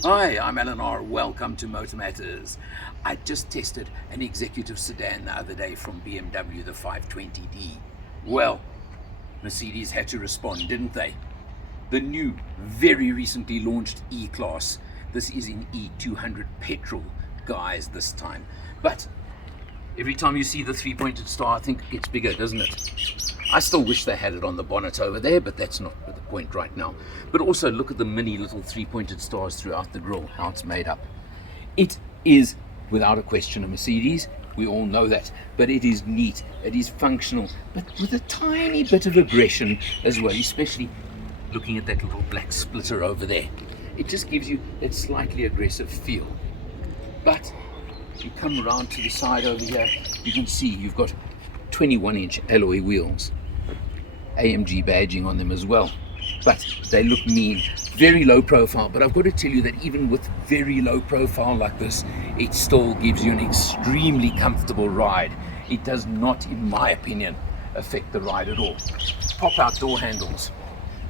Hi, I'm Eleanor. Welcome to MotorMatters. I just tested an executive sedan the other day from BMW, the 520D. Well, Mercedes had to respond, didn't they? The new, very recently launched E-Class. This is in E200 petrol, guys, this time. But every time you see the three-pointed star, I think it gets bigger, doesn't it? I still wish they had it on the bonnet over there, but that's not the point right now. But also look at the mini little three-pointed stars throughout the grille, how it's made up. It is, without a question, a Mercedes. We all know that. But it is neat, it is functional, but with a tiny bit of aggression as well, especially looking at that little black splitter over there. It just gives you that slightly aggressive feel. But if you come around to the side over here, you can see you've got 21-inch alloy wheels. AMG badging on them as well, but they look mean, very low profile. But I've got to tell you that even with very low profile like this, it still gives you an extremely comfortable ride. It does not, in my opinion, affect the ride at all. Pop out door handles,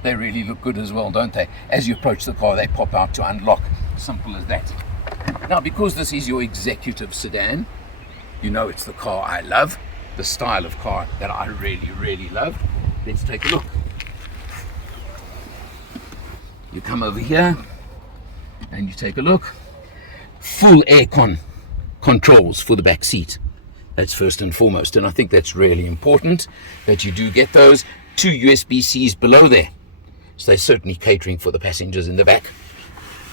they really look good as well, don't they? As you approach the car, they pop out to unlock. Simple as that. Now, because this is your executive sedan, you know it's the car I love, the style of car that I really love. Let's take a look. You come over here and you take a look. Full aircon controls for the back seat. That's first and foremost, and I think that's really important that you do get those. 2 USB-Cs below there, so they're certainly catering for the passengers in the back.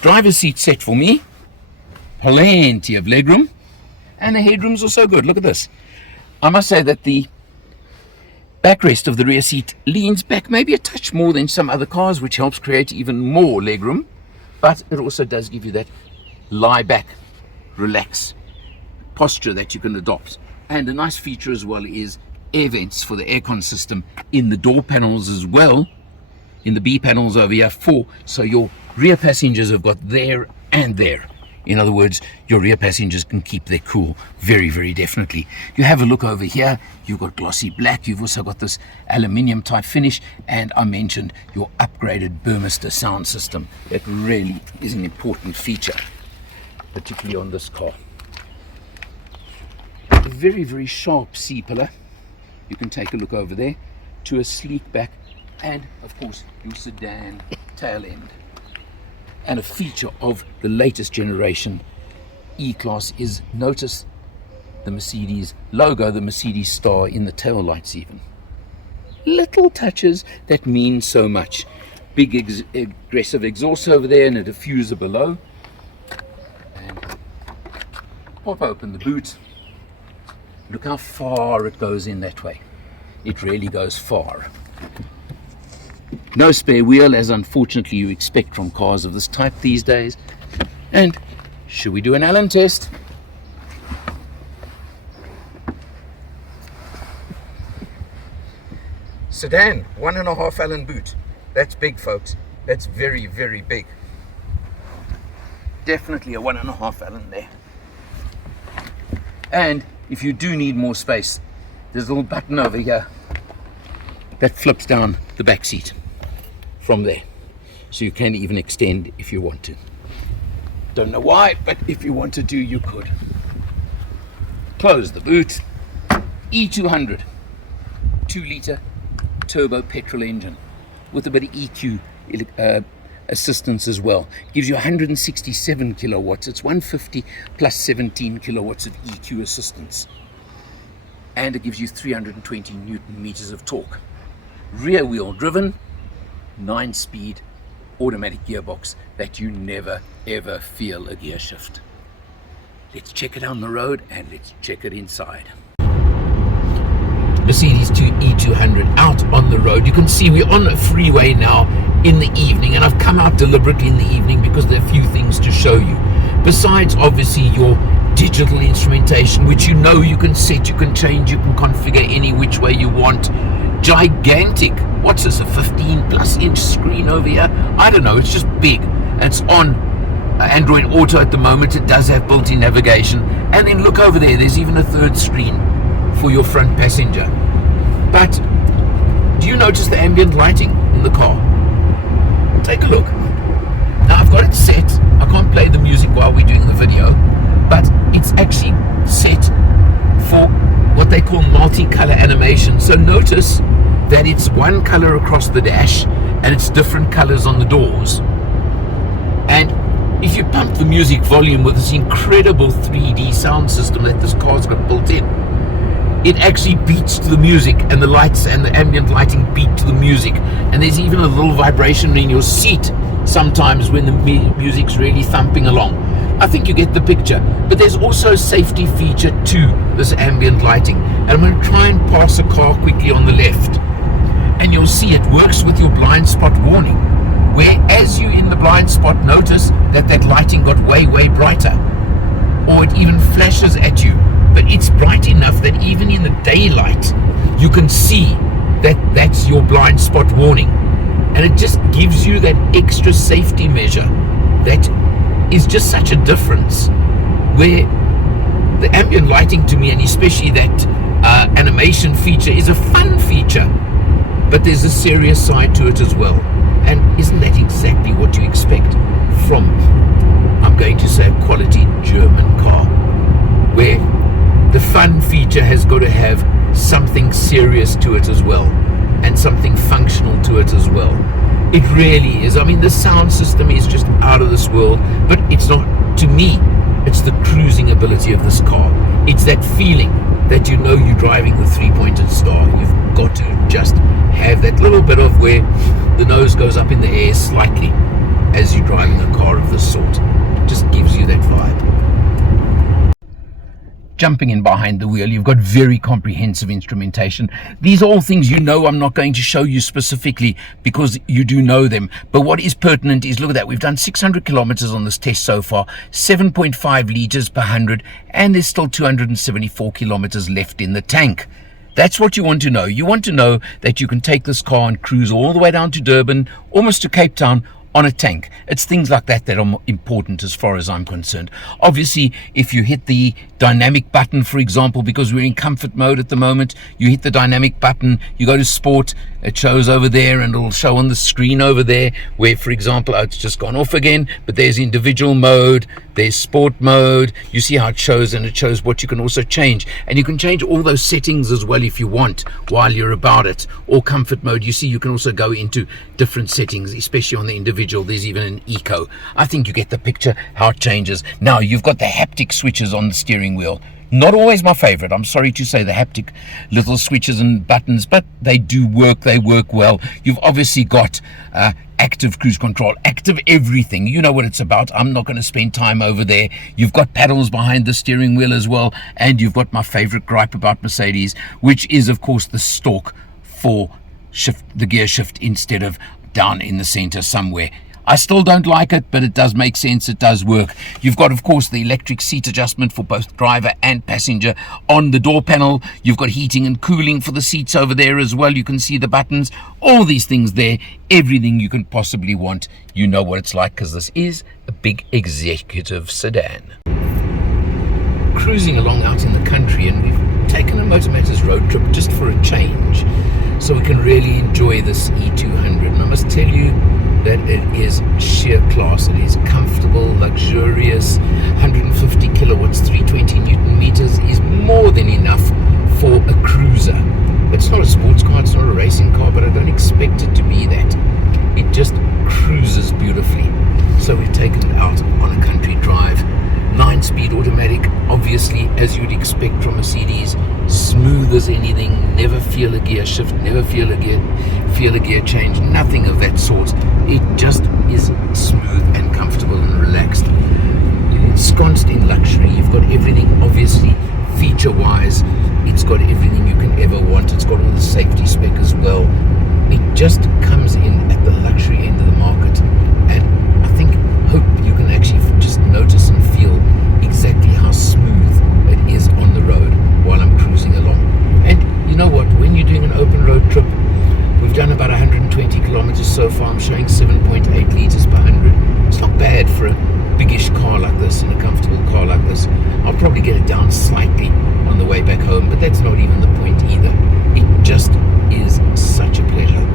Driver's seat set for me, plenty of legroom, and the headroom's also good. Look at this. I must say that the backrest of the rear seat leans back maybe a touch more than some other cars, which helps create even more legroom, but it also does give you that lie back, relax posture that you can adopt. And a nice feature as well is air vents for the aircon system in the door panels as well, in the B panels over here, so your rear passengers have got there and there. In other words, your rear passengers can keep their cool very definitely. You have a look over here, you've got glossy black, you've also got this aluminium type finish, and I mentioned your upgraded Burmester sound system. That really is an important feature, particularly on this car. A very sharp C-pillar. You can take a look over there to a sleek back, and of course your sedan tail end. And a feature of the latest generation E-Class is, notice the Mercedes logo, the Mercedes star in the tail lights even. Little touches that mean so much. Big aggressive exhaust over there and a diffuser below. And pop open the boot. Look how far it goes in that way. It really goes far. No spare wheel, as unfortunately you expect from cars of this type these days. And should we do an Allen test? Sedan, 1.5 Allen boot. That's big, folks. That's very big. Definitely a 1.5 Allen there. And if you do need more space, there's a little button over here that flips down the back seat from there, so you can even extend if you want to. Don't know why, but if you want to do, you could. Close the boot. E200 2-litre turbo petrol engine with a bit of EQ assistance as well. Gives you 167 kilowatts. It's 150 plus 17 kilowatts of EQ assistance, and it gives you 320 Newton meters of torque. Rear wheel driven, 9-speed automatic gearbox that you never ever feel a gear shift. Let's check it on the road and let's check it inside. Mercedes E200 out on the road. You can see we're on a freeway now in the evening, and I've come out deliberately in the evening because there are a few things to show you. Besides obviously your digital instrumentation, which you know you can set, you can change, you can configure any which way you want. Gigantic, what's this, a 15+ inch screen over here? I don't know, it's just big. And it's on Android Auto at the moment. It does have built-in navigation, and then look over there, there's even a third screen for your front passenger. But do you notice the ambient lighting in the car? Take a look. Now I've got it set, I can't one color across the dash and it's different colors on the doors. And if you pump the music volume with this incredible 3D sound system that this car's got built in, it actually beats to the music, and the lights and the ambient lighting beat to the music, and there's even a little vibration in your seat sometimes when the music's really thumping along. I think you get the picture. But there's also a safety feature to this ambient lighting, and I'm going to try and pass a car quickly on the left, and you'll see it works with your blind spot warning, where as you in the blind spot notice that lighting got way brighter, or it even flashes at you, but it's bright enough that even in the daylight you can see that that's your blind spot warning, and it just gives you that extra safety measure that is just such a difference. Where the ambient lighting to me, and especially that animation feature, is a fun feature, but there's a serious side to it as well. And isn't that exactly what you expect from, I'm going to say, a quality German car, where the fun feature has got to have something serious to it as well, and something functional to it as well. It really is. I mean, the sound system is just out of this world, but it's not, to me, it's the cruising ability of this car. It's that feeling that you know you're driving the three-pointed star. You've got to just have that little bit of where the nose goes up in the air slightly as you're driving a car of this sort. It just gives you that vibe. Jumping in behind the wheel, you've got very comprehensive instrumentation. These are all things you know I'm not going to show you specifically because you do know them. But what is pertinent is, look at that, we've done 600 kilometers on this test so far, 7.5 liters per 100, and there's still 274 kilometers left in the tank. That's what you want to know. You want to know that you can take this car and cruise all the way down to Durban, almost to Cape Town, on a tank. It's things like that that are important as far as I'm concerned. Obviously, if you hit the dynamic button, for example, because we're in comfort mode at the moment, you hit the dynamic button, you go to sport, it shows over there, and it'll show on the screen over there where, for example, it's just gone off again, but there's individual mode, there's sport mode. You see how it shows, and it shows what you can also change, and you can change all those settings as well if you want while you're about it. Or comfort mode, you see you can also go into different settings, especially on the individual. There's even an eco. I think you get the picture how it changes. Now you've got the haptic switches on the steering wheel. Not always my favorite, I'm sorry to say, the haptic little switches and buttons, but they do work, they work well. You've obviously got active cruise control, active everything. You know what it's about. I'm not going to spend time over there. You've got paddles behind the steering wheel as well, and you've got my favorite gripe about Mercedes, which is, of course, the stalk for the gear shift instead of down in the center somewhere. I still don't like it, but it does make sense. It does work. You've got, of course, the electric seat adjustment for both driver and passenger on the door panel. You've got heating and cooling for the seats over there as well. You can see the buttons, all these things there, everything you can possibly want. You know what it's like, because this is a big executive sedan. Cruising along out in the country, and we've taken a MotorMatters road trip just for a change, so we can really enjoy this E200. And I must tell you that it is sheer class. It is comfortable, luxurious, 150 kilowatts, 320 newton meters is more than enough for a cruiser. It's not a sports car, it's not a racing car, but I don't expect it to be that. It just cruises beautifully. So we've taken it out on a country drive. 9-speed automatic, obviously, as you'd expect from Mercedes, smooth as anything, never feel a gear shift, never feel a gear change, nothing of that sort. It just is smooth and comfortable and relaxed. You're ensconced in luxury. You've got everything, obviously, feature-wise. It's got everything you can ever want. It's got all the safety spec as well. It just comes in at the luxury end of the market, and I hope you can actually just notice and feel exactly how smooth it is on the road while I'm cruising along. And you know what, when you're doing an open road trip, we've done about 120 kilometers so far. I'm showing 7.8 liters per 100. It's not bad for a biggish car like this and a comfortable car like this. I'll probably get it down slightly on the way back home, but that's not even the point either. It just is such a pleasure.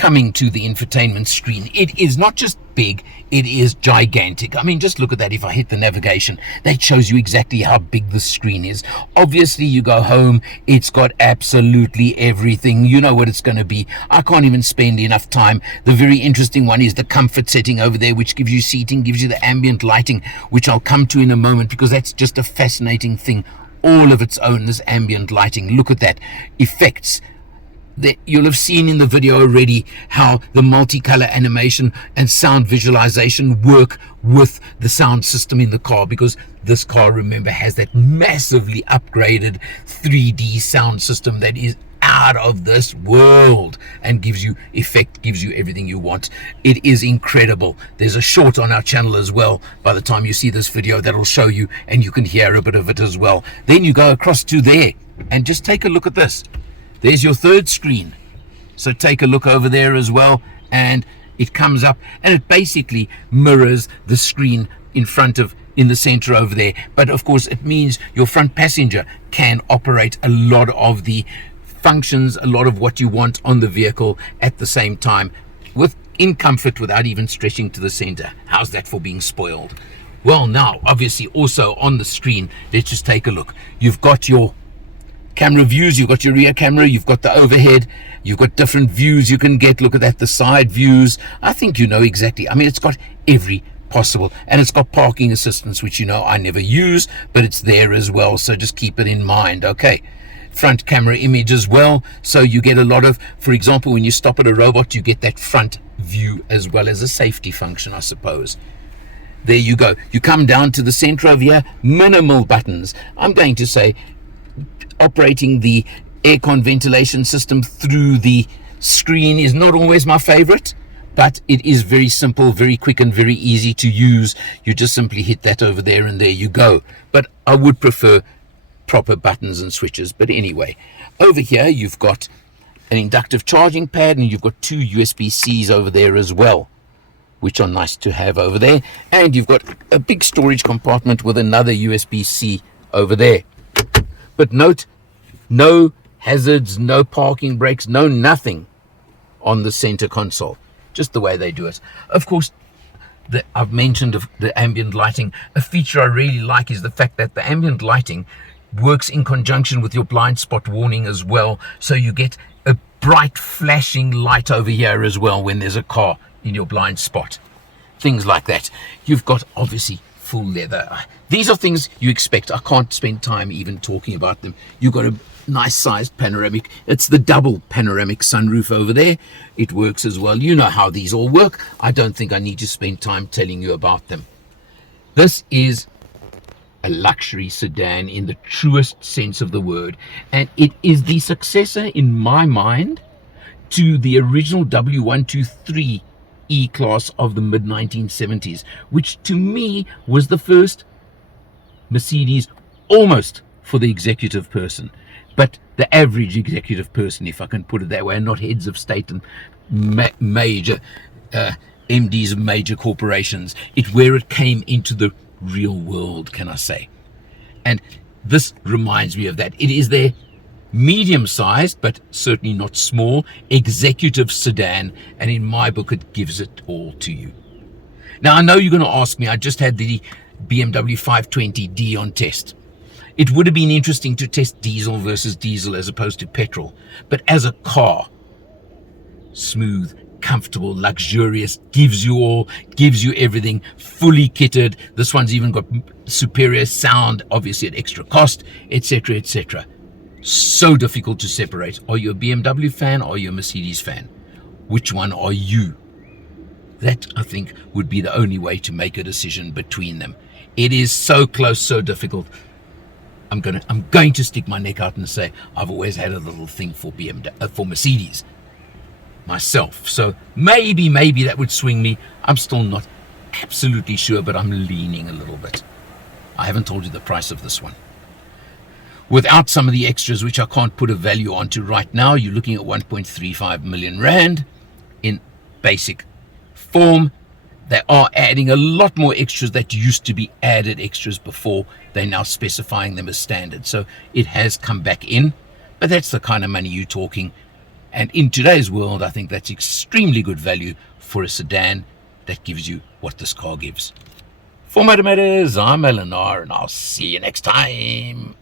coming to the infotainment screen, it is not just big, it is gigantic. I mean, just look at that. If I hit the navigation, that shows you exactly how big the screen is. Obviously, you go home, it's got absolutely everything. You know what it's going to be. I can't even spend enough time. The very interesting one is the comfort setting over there, which gives you seating, gives you the ambient lighting, which I'll come to in a moment, because that's just a fascinating thing all of its own, this ambient lighting. Look at that. Effects. You'll have seen in the video already how the multicolor animation and sound visualization work with the sound system in the car, because this car, remember, has that massively upgraded 3D sound system that is out of this world and gives you effect, gives you everything you want. It is incredible. There's a short on our channel as well by the time you see this video that'll show you, and you can hear a bit of it as well. Then you go across to there and just take a look at this. There's your third screen. So take a look over there as well, and it comes up and it basically mirrors the screen in the center over there. But of course, it means your front passenger can operate a lot of the functions, a lot of what you want on the vehicle at the same time, in comfort, without even stretching to the center. How's that for being spoiled? Well, now, obviously, also on the screen, let's just take a look. You've got your camera views, you've got your rear camera, you've got the overhead, you've got different views you can get. Look at that, the side views. I think you know exactly. I mean, it's got every possible, and it's got parking assistance, which you know I never use, but it's there as well, so just keep it in mind. Okay, front camera image as well, so you get a lot of, for example, when you stop at a robot, you get that front view as well as a safety function, I suppose. There you go. You come down to the center of here, minimal buttons. I'm going to say operating the aircon ventilation system through the screen is not always my favorite, but it is very simple, very quick, and very easy to use. You just simply hit that over there and there you go. But I would prefer proper buttons and switches. But anyway, over here you've got an inductive charging pad, and you've got two USB-Cs over there as well, which are nice to have over there. And you've got a big storage compartment with another USB-C over there. But note, no hazards, no parking brakes, no nothing on the center console. Just the way they do it. Of course, I've mentioned the ambient lighting. A feature I really like is the fact that the ambient lighting works in conjunction with your blind spot warning as well. So you get a bright flashing light over here as well when there's a car in your blind spot. Things like that. You've got, obviously, full leather. These are things you expect. I can't spend time even talking about them. You've got a nice sized panoramic. It's the double panoramic sunroof over there. It works as well. You know how these all work. I don't think I need to spend time telling you about them. This is a luxury sedan in the truest sense of the word, and it is the successor, in my mind, to the original W123 E-Class of the mid-1970s, which to me was the first Mercedes almost for the executive person, but the average executive person, if I can put it that way, and not heads of state and major MDs of major corporations. It's where it came into the real world, can I say. And this reminds me of that. It is their medium-sized, but certainly not small, executive sedan, and in my book it gives it all to you. Now, I know you're going to ask me, I just had the BMW 520d on test. It would have been interesting to test diesel versus diesel as opposed to petrol, but as a car, smooth, comfortable, luxurious, gives you everything, fully kitted. This one's even got superior sound, obviously at extra cost, etc., etc. So difficult to separate. Are you a BMW fan or are you a Mercedes fan? Which one are you? That, I think, would be the only way to make a decision between them. It is so close, so difficult. I'm going to stick my neck out and say I've always had a little thing for for Mercedes myself. So maybe that would swing me. I'm still not absolutely sure, but I'm leaning a little bit. I haven't told you the price of this one. Without some of the extras, which I can't put a value onto right now, you're looking at 1.35 million rand in basic form. They are adding a lot more extras that used to be added extras before. They're now specifying them as standard. So it has come back in, but that's the kind of money you're talking. And in today's world, I think that's extremely good value for a sedan that gives you what this car gives. For MotorMatters, I'm Eleanor, and I'll see you next time.